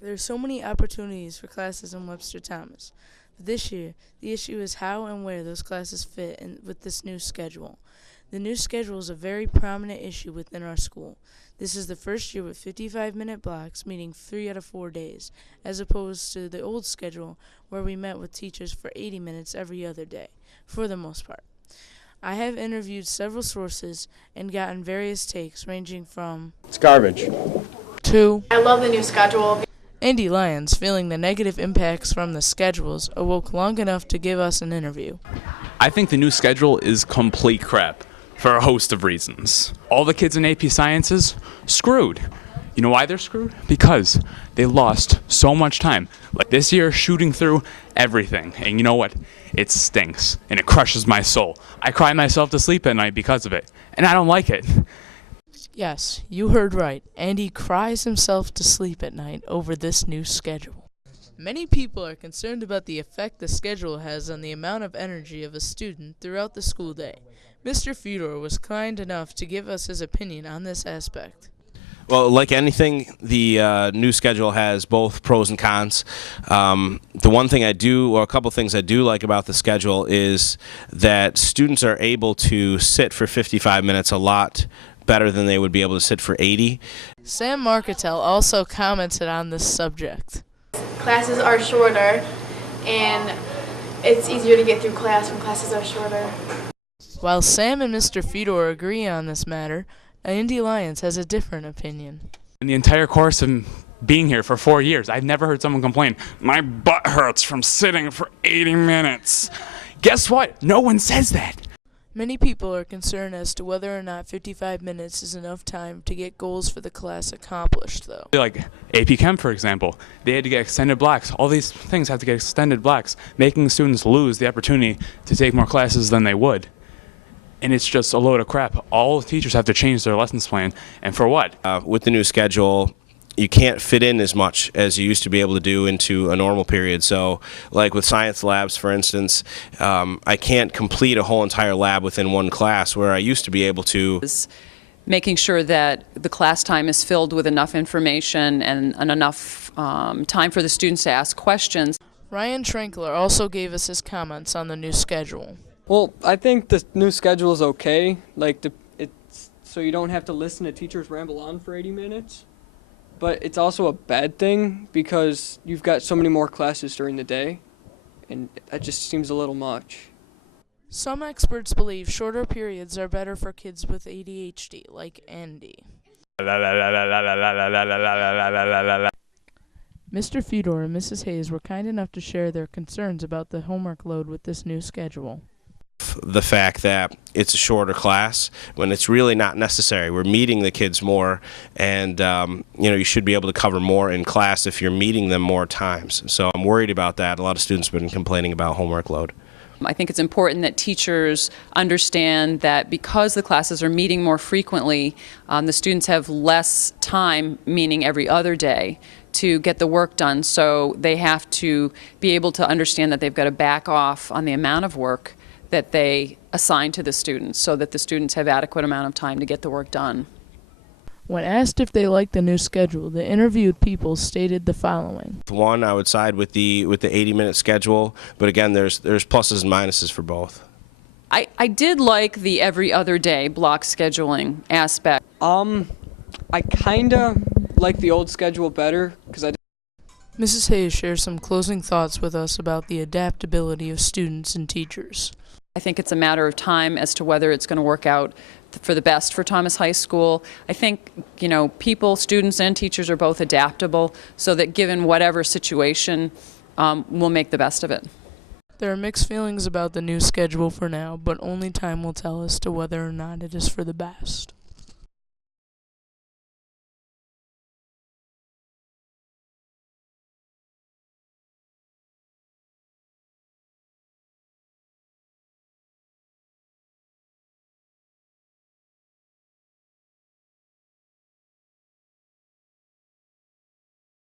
There are so many opportunities for classes in Webster Thomas. But this year, the issue is how and where those classes fit in with this new schedule. The new schedule is a very prominent issue within our school. This is the first year with 55-minute blocks, meaning 3 out of 4 days, as opposed to the old schedule where we met with teachers for 80 minutes every other day, for the most part. I have interviewed several sources and gotten various takes ranging from It's garbage. to I love the new schedule. Andy Lyons, feeling the negative impacts from the schedules, awoke long enough to give us an interview. I think the new schedule is complete crap for a host of reasons. All the kids in AP Sciences, screwed. You know why they're screwed? Because they lost so much time. Like this year, shooting through everything. And you know what? It stinks, and it crushes my soul. I cry myself to sleep at night because of it, and I don't like it. Yes, you heard right. Andy cries himself to sleep at night over this new schedule. Many people are concerned about the effect the schedule has on the amount of energy of a student throughout the school day. Mr. Fedor was kind enough to give us his opinion on this aspect. Well, like anything, the new schedule has both pros and cons. The one thing I do, or a couple things I do like about the schedule is that students are able to sit for 55 minutes a lot better than they would be able to sit for 80. Sam Marcatel also commented on this subject. Classes are shorter, and it's easier to get through class when classes are shorter. While Sam and Mr. Fedor agree on this matter, Andy Lyons has a different opinion. In the entire course of being here for 4 years, I've never heard someone complain, my butt hurts from sitting for 80 minutes. Guess what? No one says that. Many people are concerned as to whether or not 55 minutes is enough time to get goals for the class accomplished, though. Like AP Chem, for example, they had to get extended blocks. All these things have to get extended blocks, making students lose the opportunity to take more classes than they would. And it's just a load of crap. All teachers have to change their lessons plan, and for what? With the new schedule, you can't fit in as much as you used to be able to do into a normal period. So, like with science labs, for instance, I can't complete a whole entire lab within one class where I used to be able to. Making sure that the class time is filled with enough information and enough time for the students to ask questions. Ryan Trankler also gave us his comments on the new schedule. Well, I think the new schedule is okay. It's so you don't have to listen to teachers ramble on for 80 minutes. But it's also a bad thing because you've got so many more classes during the day, and that just seems a little much. Some experts believe shorter periods are better for kids with ADHD, like Andy. Mr. Fedor and Mrs. Hayes were kind enough to share their concerns about the homework load with this new schedule. The fact that it's a shorter class when it's really not necessary. We're meeting the kids more, and you should be able to cover more in class if you're meeting them more times. So I'm worried about that. A lot of students have been complaining about homework load. I think it's important that teachers understand that because the classes are meeting more frequently, the students have less time, meaning every other day, to get the work done. So they have to be able to understand that they've got to back off on the amount of work that they assign to the students so that the students have adequate amount of time to get the work done. When asked if they liked the new schedule, the interviewed people stated the following. One, I would side with the 80-minute schedule, but again, there's pluses and minuses for both. I did like the every other day block scheduling aspect. I kinda like the old schedule better because Mrs. Hayes shares some closing thoughts with us about the adaptability of students and teachers. I think it's a matter of time as to whether it's going to work out for the best for Thomas High School. I think, people, students and teachers are both adaptable so that given whatever situation, we'll make the best of it. There are mixed feelings about the new schedule for now, but only time will tell as to whether or not it is for the best.